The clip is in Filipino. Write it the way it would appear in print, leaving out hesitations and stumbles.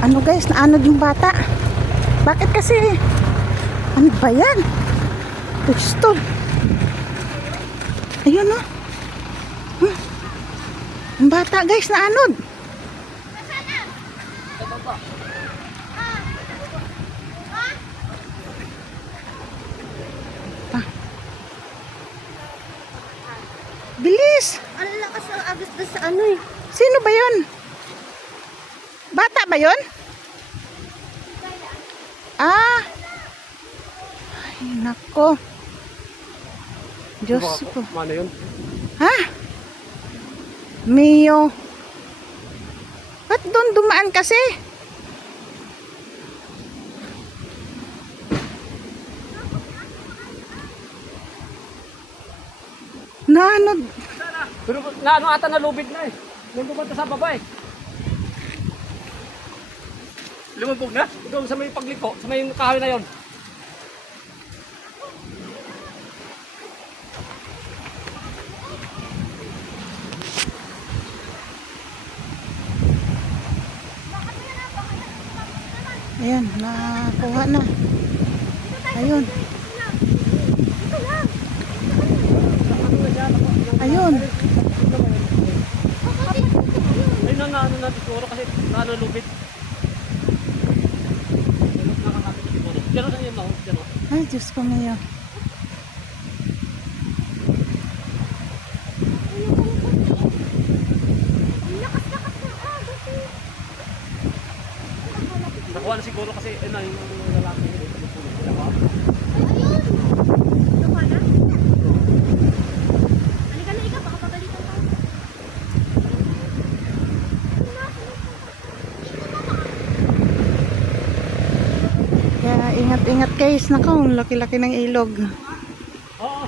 Ano guys, naanod yung bata. Bakit kasi? Ano ba yan? Gusto. Ayun o. Huh? Ang bata guys, naanod. Ah. Bilis. Ang lakas ng agos doon sa ano eh. Sino ba yun? Bata ba yun? Ah. Ay, nako. Diyos ko. Mana yun? Ha? Mio. Ba't doon dumaan kasi? Naanod. Pero na ano ata nalubid na eh. Nung pumunta sa baba eh. Lumubog na? Doon sa may pagliko, sa may kahoy na yon. Ayan, nakuha na. Ayun. Ayun. Ayun na ano na siguro kasi nalubid. Nakakapit siguro. Pero saan yun no? Diyan o. Ay, Diyos ko ngayon. Nakuha na siguro kasi na yung lalaki yun. Kaya ingat-ingat guys. Nako, ang laki-laki ng ilog. Oo.